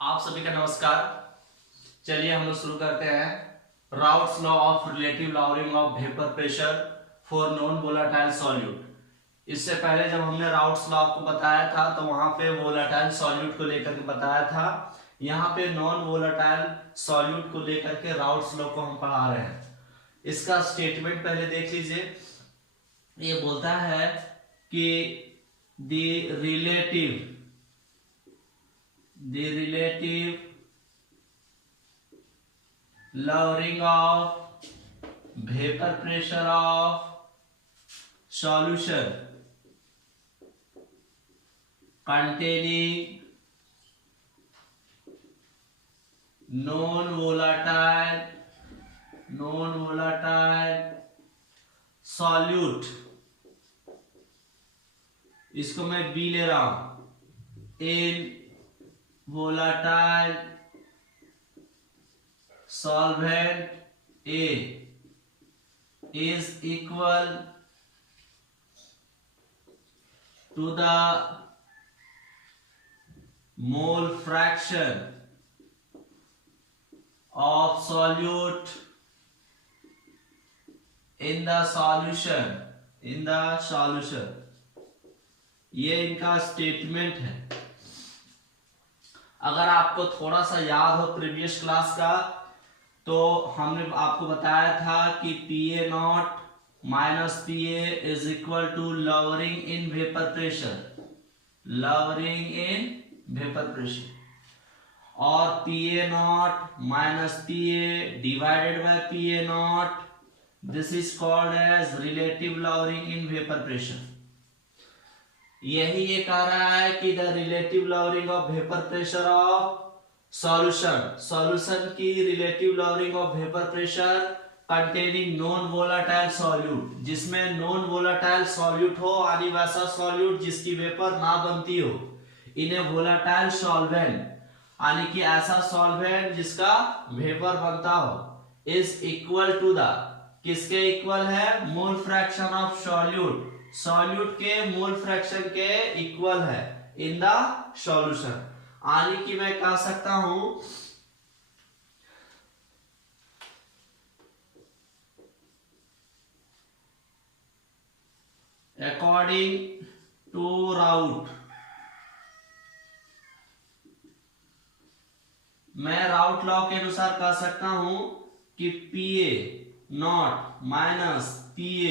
आप सभी का नमस्कार। चलिए हम लोग शुरू करते हैं। Routes law of relative lowering of vapour pressure for non volatile solute. इससे पहले जब हमने राउट्स लॉ आपको बताया था तो वहां पे वोलाटाइल सॉल्यूट को लेकर के बताया था। यहाँ पे नॉन वोलाटाइल सॉल्यूट को लेकर के राउट्स लॉ को हम पढ़ा रहे हैं। इसका स्टेटमेंट पहले देख लीजिए। ये बोलता है कि the relative lowering of vapor pressure of solution containing non-volatile solute, इसको मैं बी ले रहा हूं, इन volatile solvent A is equal to the mole fraction of solute in the solution ये इनका स्टेटमेंट है। अगर आपको थोड़ा सा याद हो प्रीवियस क्लास का, तो हमने आपको बताया था कि Pa not minus Pa is equal to lowering in vapour pressure, और Pa not minus Pa divided by Pa naught, this is called as relative lowering in vapour pressure. यही ये कह रहा है कि the relative lowering of vapour pressure of solution की relative lowering of vapour pressure containing non volatile solute, जिसमें non volatile solute हो, यानी वैसा सॉल्यूट जिसकी वेपर ना बनती हो, इन्हें वोलाटाइल सॉल्वेंट, यानी कि ऐसा सॉल्वेंट जिसका वेपर बनता हो, इज इक्वल टू द, किसके इक्वल है, मोल फ्रैक्शन ऑफ सॉल्यूट के मोल फ्रैक्शन के इक्वल है इन द सॉल्यूशन। यानी कि मैं कह सकता हूं अकॉर्डिंग टू राउट, मैं राउट लॉ के अनुसार कह सकता हूं कि Pa not minus Pa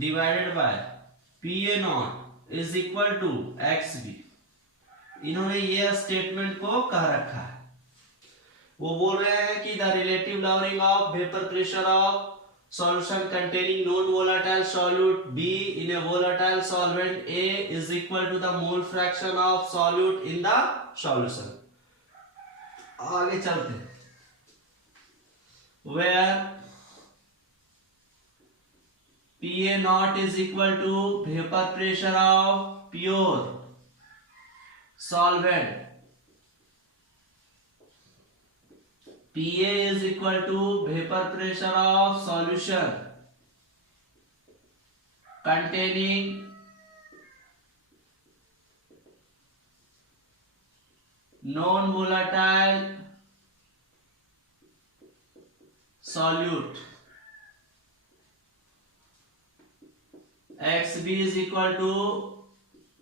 divided by Pa nought is equal to XB। इन्होंने ये स्टेटमेंट को कह रखा है। वो बोल रहे हैं कि the relative lowering of vapour pressure of solution containing non volatile solute B in a volatile solvent A is equal to the mole fraction of solute in the solution. आगे चलते हैं। Where Pa naught is equal to vapor pressure of pure solvent, Pa is equal to vapor pressure of solution containing non-volatile solute, XB is equal to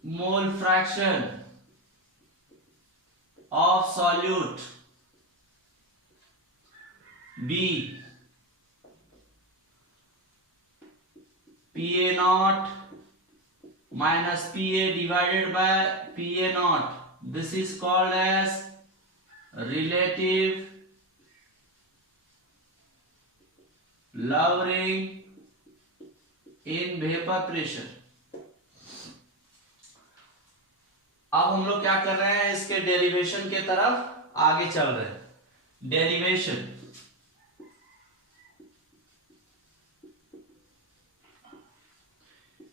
mole fraction of solute B, Pa naught minus Pa divided by Pa naught, this is called as relative lowering in vapour pressure. अब हम लोग क्या कर रहे हैं, इसके derivation के तरफ आगे चल रहे हैं। डेरिवेशन,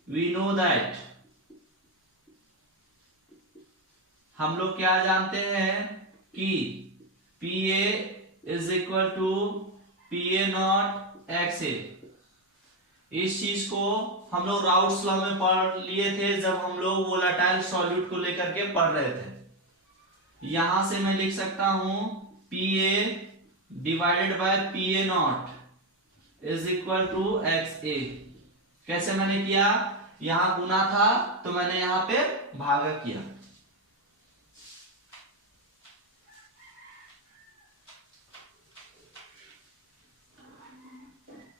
वी नो दैट, हम लोग क्या जानते हैं कि Pa is equal to Pa nought XA। इस चीज को हम लोग राउट्स लॉ में पढ़ लिए थे जब हम लोग वोलाटाइल सॉल्यूट को लेकर के पढ़ रहे थे। यहां से मैं लिख सकता हूं PA divided by PA nought is equal to XA। कैसे मैंने किया, यहां गुना था तो मैंने यहां पे भागा किया।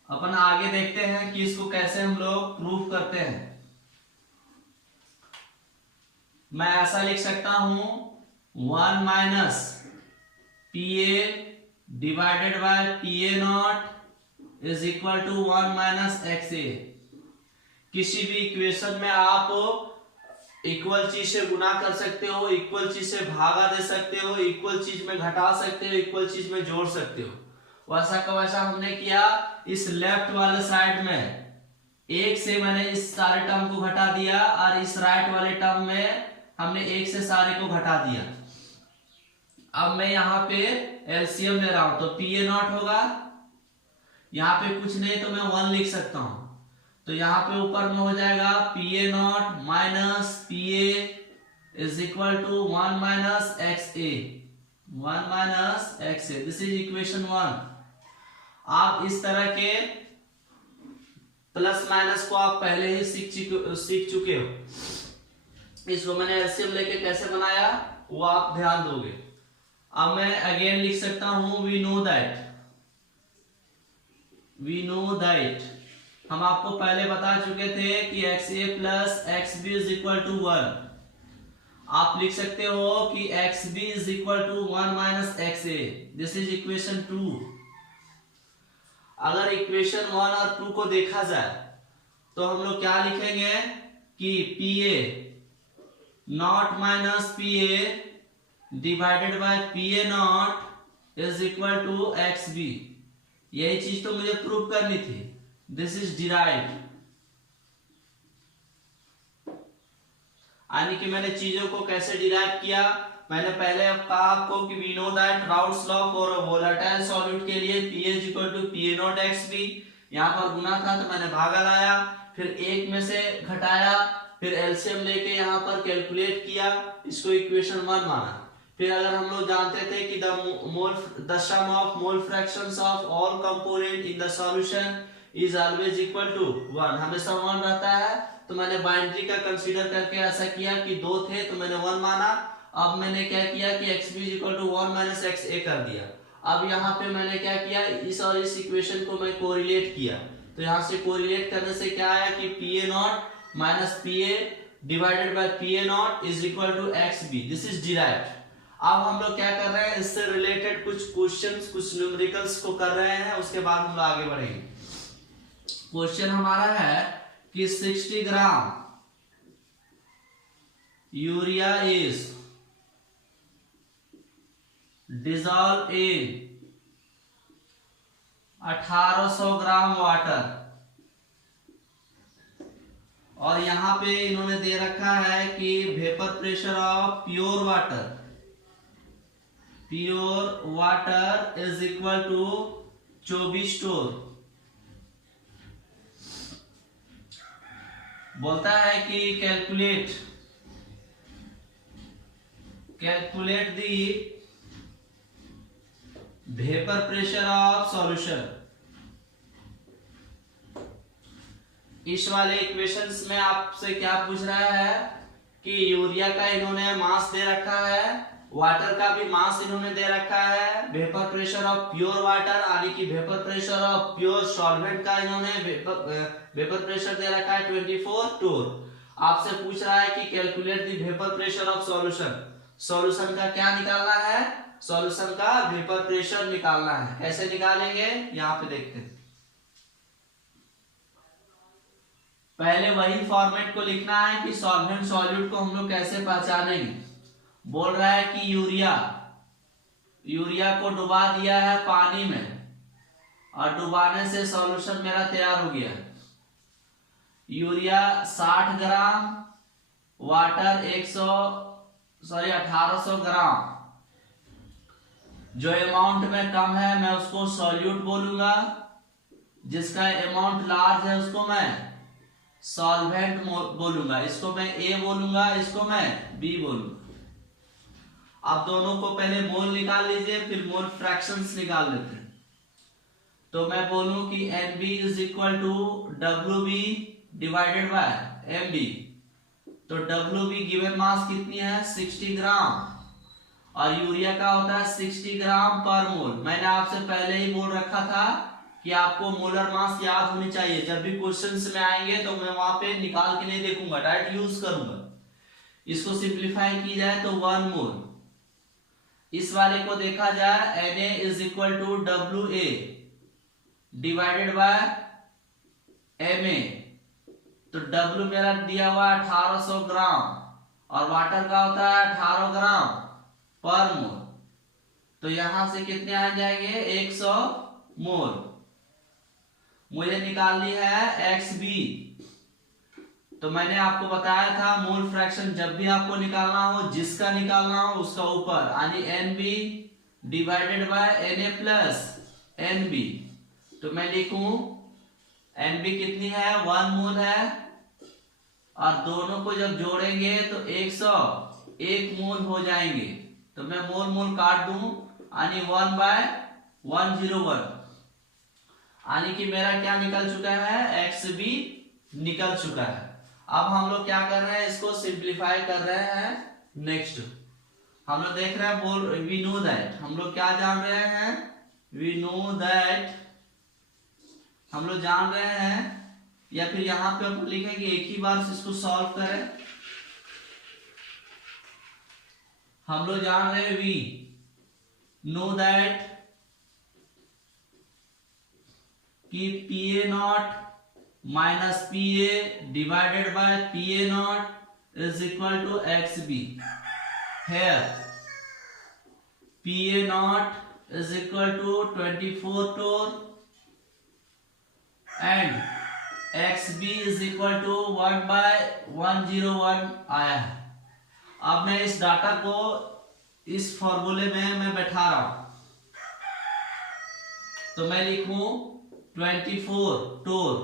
अपन आगे देखते हैं कि इसको कैसे हम लोग प्रूफ करते हैं। मैं ऐसा लिख सकता हूं 1 minus PA divided by PA nought is equal to 1 minus XA। किसी भी इक्वेशन में आप इक्वल चीज से गुना कर सकते हो, इक्वल चीज से भागा दे सकते हो, इक्वल चीज में घटा सकते हो, इक्वल चीज में जोड़ सकते हो। वैसा का वैसा हमने किया। इस लेफ्ट वाले साइड में 1 से मैंने इस सारे टर्म को घटा दिया और इस राइट वाले टर्म में हमने 1 से सारे को घटा दिया। अब मैं यहाँ पे एलसीएम ले रहा हूं तो PA नॉट होगा, यहाँ पे कुछ नहीं तो मैं 1 लिख सकता हूं, तो यहाँ पे ऊपर में हो जाएगा PA not minus PA is equal to 1 minus XA, 1 minus XA। This is equation 1। आप इस तरह के प्लस माइनस को आप पहले ही सीख चुके हो। इसको मैंने एलसीएम लेके कैसे बनाया वो आप ध्यान दोगे। अब मैं अगेन लिख सकता हूं वी नो दैट हम आपको पहले बता चुके थे कि XA plus XB is equal to 1। आप लिख सकते हो कि XB is equal to 1 minus XA। This is equation 2। अगर इक्वेशन 1 और 2 को देखा जाए तो हम लोग क्या लिखेंगे कि PA not minus PA divided by PA nought is equal to XB। यही चीज तो मुझे प्रूव करनी थी। दिस इज डिराइव्ड, यानी कि मैंने चीजों को कैसे डिराइव किया। मैंने पहले कहा आपको कि we know that Raoult's law for volatile solute के लिए PA is equal to PA nought XB। यहाँ पर गुना था तो मैंने भागा लाया, फिर 1 में से घटाया, फिर एलसीएम लेके यहाँ पर कैलकुलेट किया, इसको इक्वेशन 1 माना। फिर अगर हम लोग जानते थे कि the sum of mole fractions of all component in the solution is always equal to 1, हमेशा 1 रहता है, तो मैंने बाइनरी का कंसीडर करके ऐसा किया कि 2 थे तो मैंने 1 माना। अब मैंने क्या किया कि XB is equal to 1 minus XA कर दिया। अब यहाँ पे मैंने क्या किया, इस और इस इक्वेशन को मैं कोरिलेट किया, तो यहाँ से कोरिलेट करने से क्या आया कि PA not minus PA divided by PA nought is equal to XB। This is derived. अब हम लोग क्या कर रहे हैं, इससे रिलेटेड कुछ क्वेश्चंस, कुछ न्यूमेरिकल्स को कर रहे हैं, उसके बाद हम लोग आगे बढ़ेंगे। क्वेश्चन हमारा है कि 60 gram urea is dissolve in 1800 gram water, और यहां पे इन्होंने दे रखा है कि vapour pressure of pure water is equal to 24 torr. बोलता है कि calculate the vapour pressure of solution. इस वाले इक्वेशंस में आपसे क्या पूछ रहा है कि यूरिया का इन्होंने मास दे रखा है, वाटर का भी मास इन्होंने दे रखा है, vapour pressure of pure water यानी कि vapour pressure of pure solvent का इन्होंने वेपर प्रेशर दे रखा है 24 टोर। आपसे पूछ रहा है कि calculate the vapour pressure of solution का क्या निकालना है, सॉल्यूशन का वेपर प्रेशर निकालना है। कैसे निकालेंगे यहाँ पे देखते हैं। पहले वही फॉर्मेट को लिखना है कि सॉल्वेंट सॉल्यूट को हम लोग कैसे पहचानेंगे। बोल रहा है कि यूरिया को डुबा दिया है पानी में और डुबाने से सॉल्यूशन मेरा तैयार हो गया। यूरिया 60 ग्राम, वाटर 1800 ग्राम। जो अमाउंट में कम है मैं उसको सॉल्यूट बोलूंगा, जिसका अमाउंट लार्ज है उसको मैं सॉल्वेंट बोलूंगा। इसको मैं A बोलूंगा, इसको मैं B बोलूंगा। आप दोनों को पहले मोल निकाल लीजिए, फिर मोल फ्रैक्शंस निकाल लेते हैं। तो मैं बोलूं कि NB is equal to WB divided by MB। तो WB गिवन मास कितनी है 60 ग्राम, और यूरिया का होता है 60 ग्राम पर मोल। मैंने आपसे पहले ही बोल रखा था कि आपको मोलर मास याद होनी चाहिए। जब भी क्वेश्चंस में आएंगे तो मैं वहां पे निकाल के नहीं देखूंगा, डायरेक्ट यूज करूंगा। इसको सिंप्लीफाई की जाए तो 1 मोल। इस वाले को देखा जाए Na is equal to WA divided by Ma। तो W मेरा दिया हुआ 1800 ग्राम और वाटर का होता है 18 ग्राम पर मोल। तो यहां से कितने आ जाएंगे 100 मोल। मुझे निकालनी है XB। तो मैंने आपको बताया था मोल फ्रैक्शन जब भी आपको निकालना हो, जिसका निकालना हो उसका ऊपर, यानी NB divided by Na plus NB। तो मैं लिखूं NB कितनी है 1 मोल है, और दोनों को जब जोड़ेंगे तो 101 मोल हो जाएंगे। तो मैं मोल मोल काट दूं, यानी 1/101, यानी कि मेरा क्या निकल चुका है XB निकल चुका है। अब हम लोग क्या कर रहे हैं, इसको सिंप्लीफाई कर रहे हैं। नेक्स्ट हम लोग देख रहे हैं बोल वी नो दैट, हम लोग क्या जान रहे हैं, वी नो दैट हम लोग जान रहे हैं, या फिर यहां पे हम लिखेंगे एक ही बार से इसको सॉल्व करें। हम लोग जान रहे हैं वी नो दैट कि PA not minus PA divided by PA nought is equal to XB। Here PA nought is equal to 24 torr and XB is equal to 1/101 आया है। अब मैं इस डाटा को इस फॉर्मूले में मैं बैठा रहा हूं। तो मैं लिखूं 24 torr,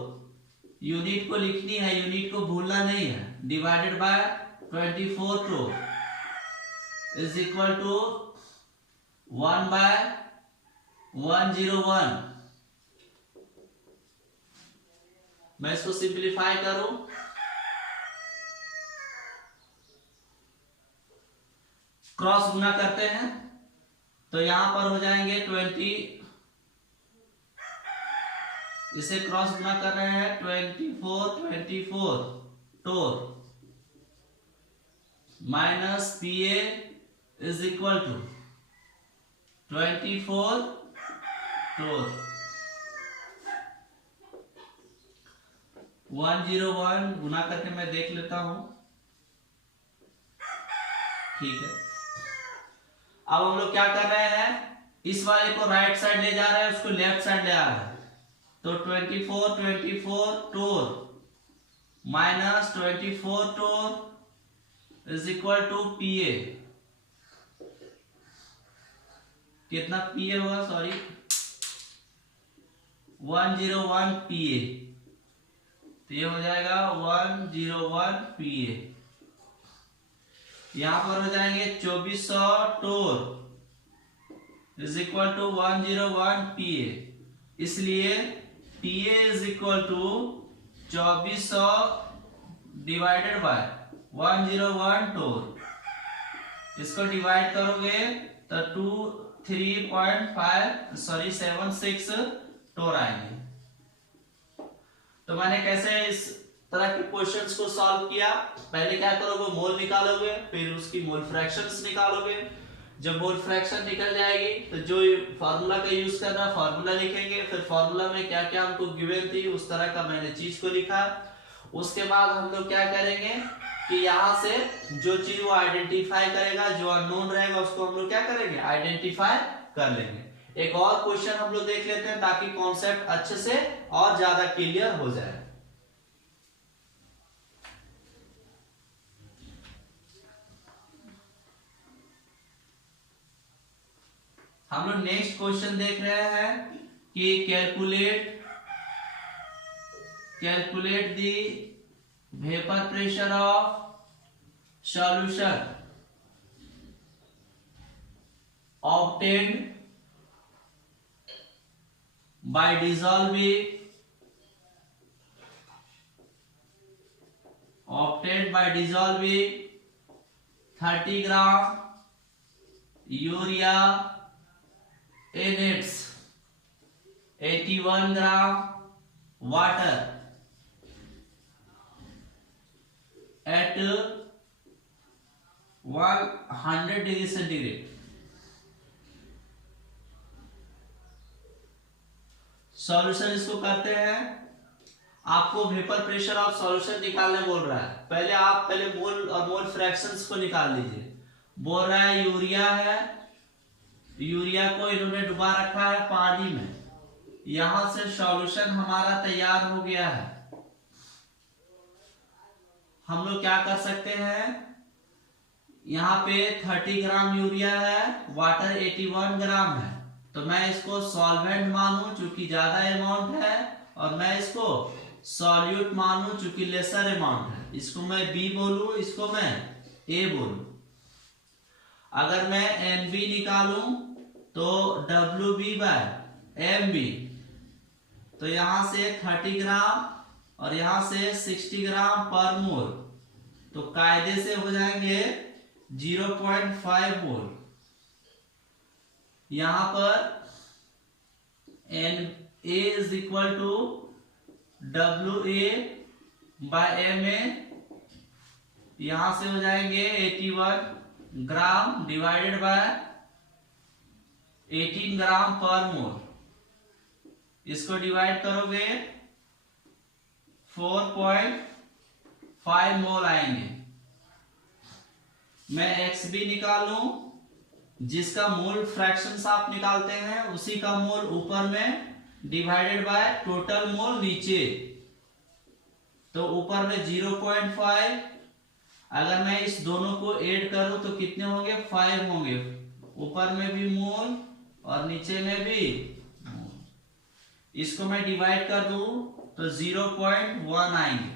यूनिट को लिखनी है, यूनिट को भूलना नहीं है, divided by 24 torr is equal to 1/101। मैं इसको सिंप्लीफाई करूं, क्रॉस गुना करते हैं तो यहां पर हो जाएंगे 20, इसे क्रॉस गुना कर रहे हैं 24 torr minus PA is equal to 24 torr। 101 गुना करके मैं देख लेता हूं, ठीक है। अब हम लोग क्या कर रहे हैं, इस वाले को राइट साइड ले जा रहे हैं, उसको लेफ्ट साइड ले आ रहे हैं। तो 24 torr माइनस 24 torr is equal to PA। कितना PA होगा, सॉरी 101 PA। तो ये हो जाएगा 101 PA। यहां पर हो जाएंगे 2400 torr is equal to 101 PA। इसलिए PA is equal to 2400 divided by 101 torr। इसको डिवाइड करोगे तो 76 torr आएंगे। तो मैंने कैसे इस तरह के क्वेश्चंस को सॉल्व किया, पहले क्या करोगे मोल निकालोगे, फिर उसकी मोल फ्रैक्शंस निकालोगे। जब मोल फ्रैक्शन निकल जाएगी तो जो फार्मूला का यूज करना फार्मूला लिखेंगे, फिर फार्मूला में क्या क्या हमको गिवन थी उस तरह का मैंने चीज को लिखा। उसके बाद हम लोग क्या करेंगे कि यहाँ से जो चीज वो आइडेंटिफाई करेगा, जो अननोन रहेगा उसको हम लोग क्या करेंगे आइडेंटिफाई कर लेंगे। एक और क्वेश्चन हम लोग देख लेते हैं ताकि कॉन्सेप्ट अच्छे से और ज्यादा क्लियर हो जाए। हम लोग नेक्स्ट क्वेश्चन देख रहे हैं कि calculate the vapour pressure of solution obtained by dissolving 30 gram urea in its 81 gram water at 100 degree centigrade. Solution इसको करते हैं। आपको वेपर प्रेशर ऑफ सॉल्यूशन निकालने बोल रहा है। पहले मोल और मोल फ्रैक्शंस को निकाल लीजिए। बोल रहा है यूरिया है, यूरिया को इन्होंने डुबा रखा है पानी में। यहां से सॉल्यूशन हमारा तैयार हो गया है। हम लोग क्या कर सकते हैं, यहाँ पे 30 ग्राम यूरिया है, वाटर 81 ग्राम है, तो मैं इसको सॉल्वेंट मानूं चूंकि ज्यादा अमाउंट है, और मैं इसको सॉल्यूट मानूं चूंकि लेसर अमाउंट है। इसको मैं बी बोलूं, इसको मैं ए बोलूं। अगर मैं NB निकालूं तो WB बाय MB, तो यहां से 30 ग्राम और यहां से 60 ग्राम पर मोल, तो कायदे से हो जाएंगे 0.5 मोल। यहां पर NA is equal to WA by MA, यहां से हो जाएंगे 81 gram divided by 18 gram per मोल। इसको डिवाइड करोगे 4.5 मोल आएंगे। मैं XB निकालूं, जिसका मोल फ्रैक्शंस आप निकालते हैं उसी का मोल ऊपर में डिवाइडेड बाय टोटल मोल नीचे, तो ऊपर में 0.5। अगर मैं इस दोनों को ऐड करूं तो कितने होंगे, 5 होंगे। ऊपर में भी मोल और नीचे में भी मोल। इसको मैं डिवाइड कर दूं तो 0.1 आएंगे।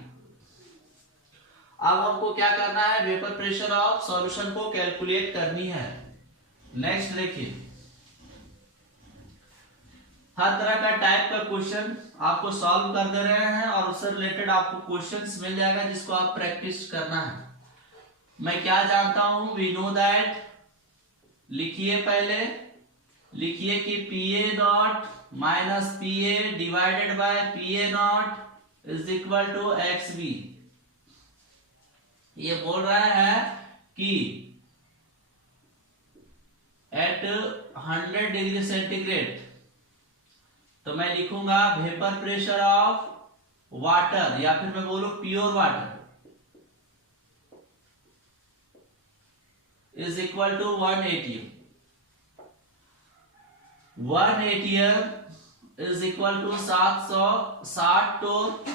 अब हमको क्या करना है, वेपर प्रेशर ऑफ सॉल्यूशन को कैलकुलेट करनी है। नेक्स्ट देखिए, हर तरह का टाइप का क्वेश्चन आपको सॉल्व कर दे रहे हैं और उससे रिलेटेड आपको क्वेश्चंस मिल जाएगा जिसको आप प्रैक्टिस करना है। मैं क्या जानता हूं, वी नो दैट, लिखिए पहले, लिखिए कि PA dot minus PA divided by PA nought is equal to XB। ये बोल रहा है कि एट 100 डिग्री सेंटीग्रेड, तो मैं लिखूंगा वेपर प्रेशर ऑफ वाटर, या फिर मैं बोलूं pure water, is equal to 1 ATM। 1 ATM is equal to 760 torr,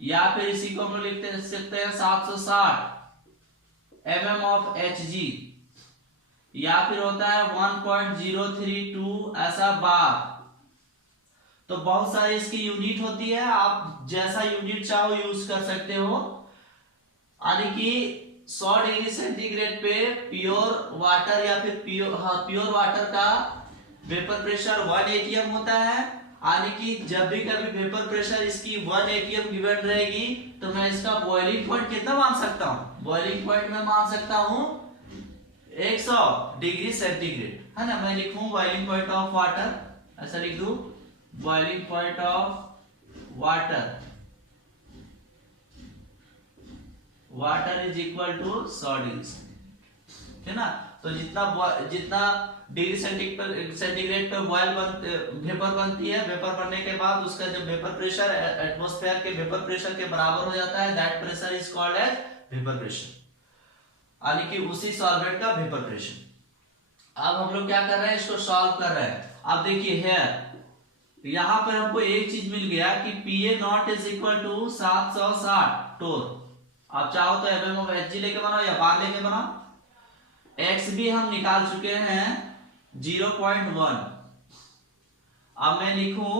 या फिर इसी को हम लिख सकते हैं 760 mm ऑफ Hg, या फिर होता है 1.032 ऐसा बार। तो बहुत सारी इसकी यूनिट होती है, आप जैसा यूनिट चाहो यूज कर सकते हो। यानी कि 100 डिग्री सेंटीग्रेड पे प्योर वाटर या फिर प्योर वाटर का वेपर प्रेशर 1 ATM होता है। यानी कि जब भी कभी वेपर प्रेशर इसकी 1 ATM गिवन रहेगी तो मैं इसका बॉइलिंग पॉइंट कितना मान सकता हूं, बॉइलिंग पॉइंट में मान सकता हूं 100 डिग्री सेंटीग्रेड, है ना। मैं लिखूं बॉइलिंग पॉइंट ऑफ वाटर, ऐसा लिख दूं, boiling point of water, water is equal to 100 degree, है ना। तो जितना डिग्री सेंटीग्रेड पे वेपर बनती है, वेपर बनने के बाद उसका जब वेपर प्रेशर एटमॉस्फेयर के वेपर प्रेशर के बराबर हो जाता है, that pressure is called as vapour pressure, यानी कि उसी सॉल्वेंट का वेपर प्रेशर। अब हम लोग क्या कर रहे हैं, इसको सॉल्व कर रहे हैं। अब देखिए हेयर, यहां पर हमको एक चीज मिल गया कि PA nought is equal to 760 torr. आप चाहो तो mm ऑफ Hg लेके बनाओ या बार लेके बनाओ। XB हम निकाल चुके हैं 0.1। अब मैं लिखूं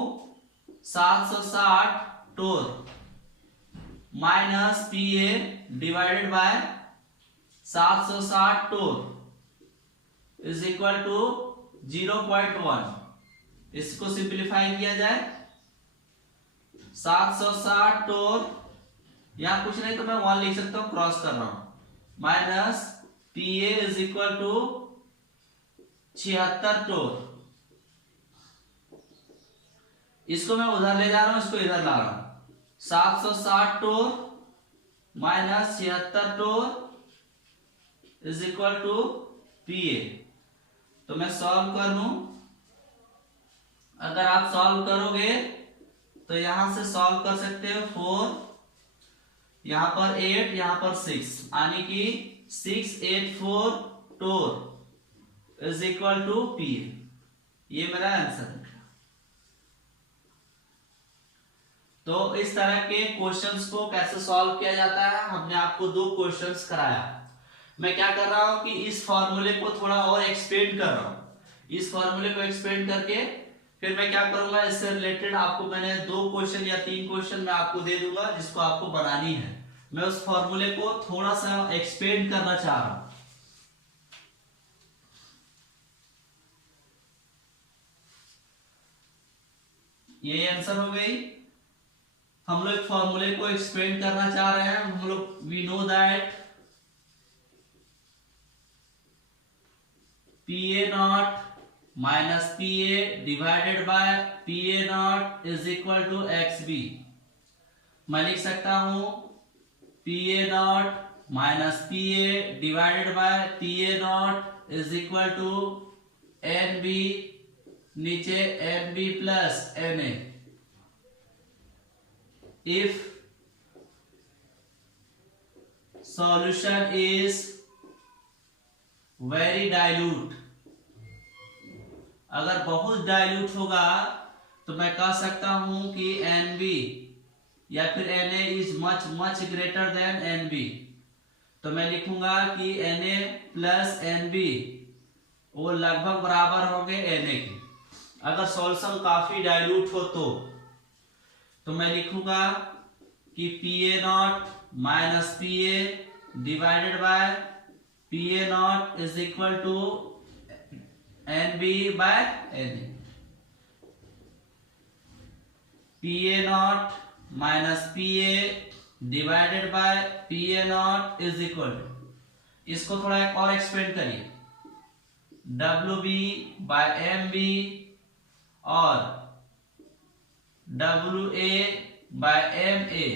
760 torr minus PA divided by 760 torr is equal to 0.1। इसको सिंप्लीफाई किया जाए 760 टोर, यहां कुछ नहीं तो मैं 1 लिख सकता हूं, क्रॉस कर रहा हूं, minus PA is equal to 76 torr. इसको मैं उधर ले जा रहा हूं, इसको इधर ला रहा हूं, 760 torr minus 76 torr is equal to P A. तो मैं सॉल्व कर लूं, अगर आप सॉल्व करोगे तो यहां से सॉल्व कर सकते हो 4, यहां पर 8, यहां पर 6, यानी कि 684 टोर इज इक्वल टू पीए। ये मेरा आंसर है। तो इस तरह के क्वेश्चंस को कैसे सॉल्व किया जाता है, हमने आपको 2 क्वेश्चंस कराया। मैं क्या कर रहा हूं कि इस फॉर्मूले को थोड़ा और एक्सपेंड कर रहा हूं। इस फॉर्मूले को एक्सपेंड करके फिर मैं क्या करूंगा, इससे रिलेटेड आपको मैंने 2 क्वेश्चन या 3 क्वेश्चन मैं आपको दे दूंगा जिसको आपको बनानी है। मैं उस फॉर्मूले को थोड़ा सा एक्सपेंड करना चाह रहा हूं। ये आंसर हो गई। हम लोग फॉर्मूले को एक्सपेंड करना चाह रहे हैं। हम लोग we know that P A naught minus P A divided by P A naught is equal to X B. मैं लिख सकता हूं P A naught minus P A divided by P A naught is equal to N B, नीचे N B plus N A. If solution is very dilute, अगर बहुत dilute होगा तो मैं कह सकता हूं कि NB या फिर Na is much much greater than NB। तो मैं लिखूंगा कि Na प्लस NB वो लगभग बराबर होंगे Na के। अगर सॉल्यूशन काफी डाइल्यूट हो तो मैं लिखूंगा कि P A naught minus P A divided by P A naught is equal to N B by n A. P A naught minus P A divided by P A naught is equal to, इसको थोड़ा एक और एक्सपेंड करिए, W B by M B और WA by MA।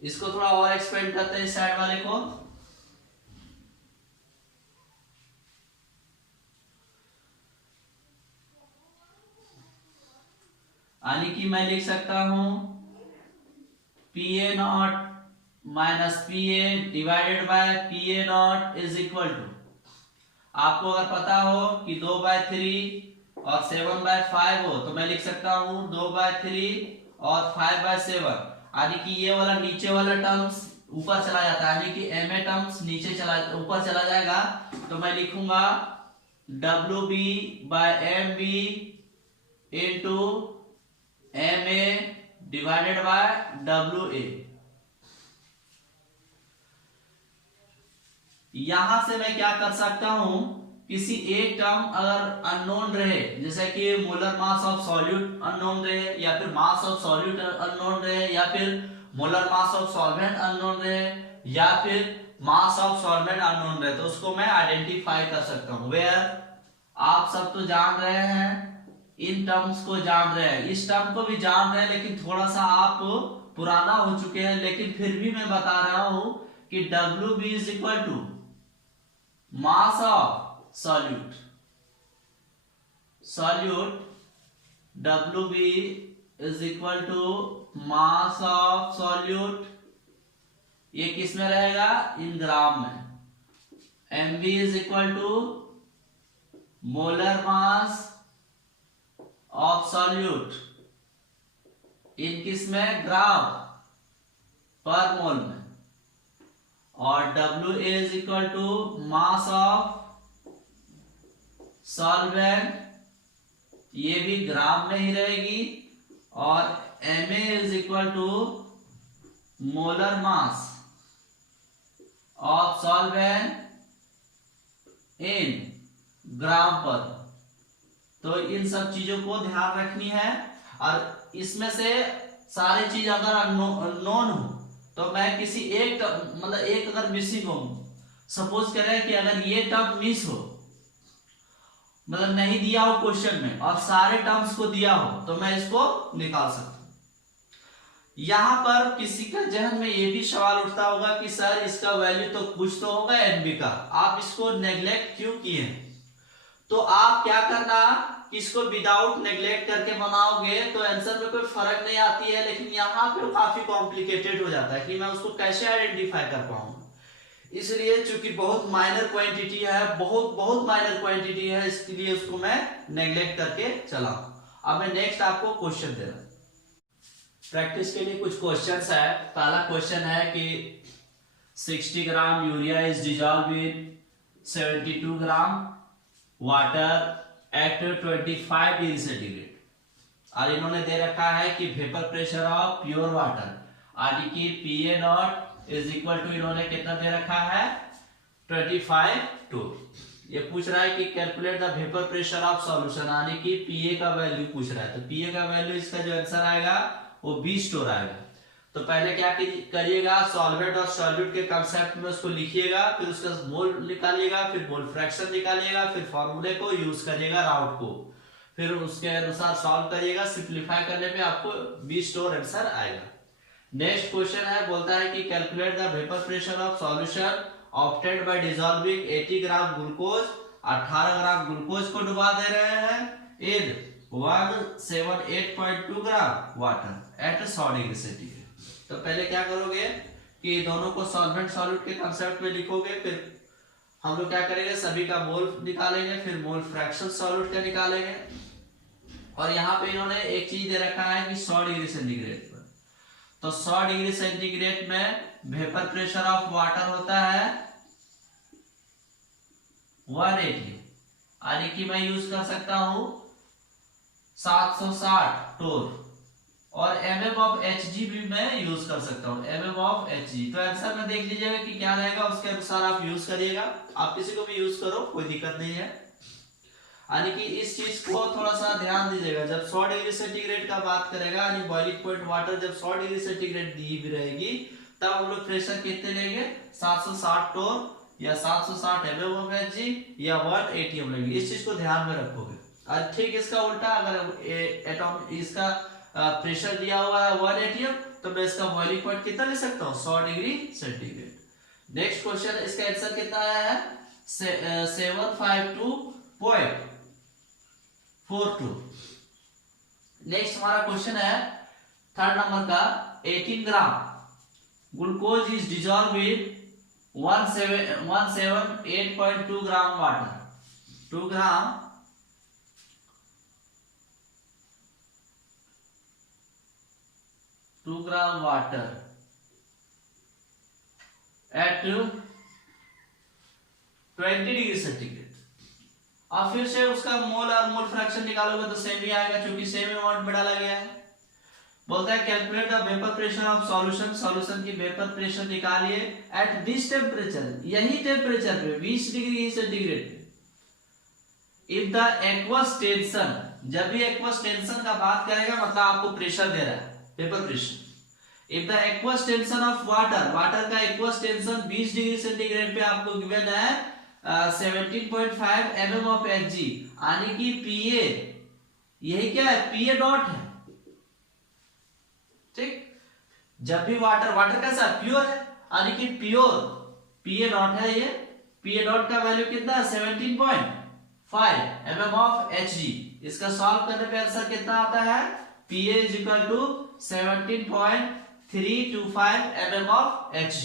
इसको थोड़ा और expand करते हैं इस साइड वाले को, यानी कि मैं लिख सकता हूं PA not minus PA divided by PA nought is equal to, आपको अगर पता हो कि 2/3 और 7/5 हो तो मैं लिख सकता हूं 2/3 और 5/7, यानी कि ये वाला नीचे वाला टर्म्स ऊपर चला जाता है, यानी कि MA टर्म्स नीचे ऊपर चला जाएगा। तो मैं लिखूंगा WB by MB into MA divided by WA। यहां से मैं क्या कर सकता हूं, किसी एक टर्म अगर अननोन रहे, जैसे कि molar mass of solute unknown रहे, या फिर मास ऑफ सॉल्यूट अननोन रहे, या फिर molar mass of solvent unknown रहे, या फिर मास ऑफ सॉल्वेंट अननोन रहे, तो उसको मैं आइडेंटिफाई कर सकता हूं। वेयर आप सब तो जान रहे हैं, इन टर्म्स को जान रहे हैं, इस टर्म को भी जान रहे हैं, लेकिन थोड़ा सा आप पुराना हो चुके हैं, लेकिन फिर भी मैं बता रहा हूं कि W B is equal to mass of solute, WB is equal to mass of solute. ये किस में रहेगा, इन ग्राम में। MB is equal to molar mass of solute, in किस में, ग्राम पर मोल में। और WA is equal to mass of solvent, ये भी ग्राम में ही रहेगी। और MA is equal to molar mass of solvent in gram per. तो इन सब चीजों को ध्यान रखनी है। और इसमें से सारी चीज अगर नॉन हो तो मैं किसी एक मतलब एक अगर मिसिंग हो, सपोज करें कि अगर ये टर्म मिस हो, मतलब नहीं दिया हो क्वेश्चन में और सारे टर्म्स को दिया हो, तो मैं इसको निकाल सकता हूं। यहां पर किसी का जहन में ये भी सवाल उठता होगा कि सर इसका वैल्यू तो कुछ तो होगा एनबी का, आप इसको नेग्लेक्ट क्यों किए? तो आप क्या करना कि इसको विदाउट नेग्लेक्ट करके बनाओगे तो आंसर में कोई फर्क नहीं आती है, लेकिन यहाँ पे काफी कॉम्प्लिकेटेड हो जाता है कि मैं उसको कैसे आइडेंटिफाई कर पाऊंगा। इसलिए चूंकि बहुत माइनर क्वांटिटी है, बहुत माइनर क्वांटिटी है, इसके लिए उसको मैं नेग्लेक्ट करके चला। अब मैं नेक्स्ट आपको क्वेश्चन दे रहा हूं। प्रैक्टिस के लिए कुछ क्वेश्चंस है। पहला क्वेश्चन है कि 60 gram urea is dissolve in 72 gram water at 25 degree centigrade. और इन्होंने दे रखा है कि vapour pressure of pure water यानी कि P A naught is equal to, इन्होंने कितना दे रखा है 25 टू। ये पूछ रहा है कि calculate the vapour pressure of solution यानी कि पीए का वैल्यू पूछ रहा है। तो पीए का वैल्यू इसका जो आंसर आएगा वो 20 टोर आएगा। तो पहले क्या करिएगा, सॉल्वेंट और सॉल्यूट के कांसेप्ट में उसको लिखिएगा, फिर उसका मोल निकालिएगा, फिर मोल फ्रैक्शन निकालिएगा, फिर फॉर्मूले को यूज करिएगा राउट को, फिर उसके अनुसार सॉल्व करिएगा। सिंपलीफाई करने पे आपको 20 टोर आंसर आएगा। नेक्स्ट क्वेश्चन है, बोलता है कि calculate the vapour pressure of solution obtained by dissolving 80 gram glucose. 18 gram glucose को डुबा दे रहे हैं इन 178.2 gram water at 100 degree centigrade. तो पहले क्या करोगे कि दोनों को सॉल्वेंट सॉल्यूट के कांसेप्ट में लिखोगे, फिर हम लोग क्या करेंगे सभी का मोल निकालेंगे, फिर मोल फ्रैक्शन सॉल्यूट का निकालेंगे। और यहाँ पे इन्होंने एक चीज दे रखा है कि 100 डिग्री सेंटीग्रेड पर, तो 100 डिग्री सेंटीग्रेड में वेपर प्रेशर ऑफ वाटर होता है 180, यानी कि मैं यूज कर सकता हूं 760 टोर। और mm ऑफ Hg भी मैं यूज कर सकता हूं, mm ऑफ Hg। तो आंसर में देख लीजिएगा कि क्या रहेगा, उसके अनुसार आप यूज करिएगा। आप किसी को भी यूज करो, कोई दिक्कत नहीं है। यानी कि इस चीज को थोड़ा सा ध्यान दीजिएगा, जब 100 डिग्री सेंटीग्रेड का बात करेगा यानी बॉइलिंग पॉइंट वाटर जब 100 डिग्री सेंटीग्रेड दी भी रहेगी, तब हम लोग प्रेशर कितने लेंगे 760 टोर या 760 mm ऑफ Hg या 180 m लेंगे। इस चीज को ध्यान में रखोगे। और ठीक इसका उल्टा, अगर एटॉम इसका प्रेशर दिया हुआ है 180 m, तो मैं इसका बॉइलिंग पॉइंट कितना ले सकता हूँ 100 डिग्री सेंटीग्रेड। नेक्स्ट क्वेश्चन, इसका आंसर कितना आया है 752.42। नेक्स्ट हमारा क्वेश्चन है थर्ड नंबर का, 18 gram glucose is dissolve in 178.2 gram water. 2 gram water at 20 degree centigrade. अब फिर से उसका मोल और मोल फ्रैक्शन निकालोगे तो सेम ही आएगा, क्योंकि सेम अमाउंट में डाला गया है। बोलता है calculate the vapour pressure of solution, solution की वेपर प्रेशर निकालिए एट दिस टेम्परेचर, यही टेम्परेचर पे 20 डिग्री सेंटीग्रेड पे। इफ द एक्वस टेंशन, जब भी एक्वस टेंशन का बात करेगा मतलब आपको प्रेशर दे रहा है, vapour pressure. If the aqueous tension of water, water का एक्वस टेंशन 20 डिग्री सेंटीग्रेड पे आपको गिवन है 17.5 mm ऑफ Hg, यानी कि Pa यही क्या है Pa डॉट है। ठीक, जब भी वाटर कैसा प्योर है, यानी कि प्योर Pa डॉट है, ये Pa डॉट का वैल्यू कितना है 17.5 mm ऑफ Hg। इसका सॉल्व करने पे आंसर कितना आता है Pa is equal to 17.325 mm of Hg।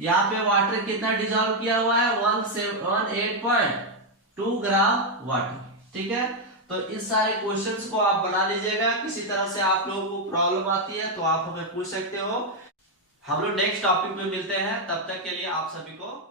यहाँ पे वाटर कितना डिजॉल्व किया हुआ है 178.2 ग्राम वाटर। ठीक है, तो इस सारे क्वेश्चंस को आप बना लीजिएगा। किसी तरह से आप लोगों को प्रॉब्लम आती है तो आप हमें पूछ सकते हो। हम लोग नेक्स्ट टॉपिक में मिलते हैं, तब तक के लिए आप सभी को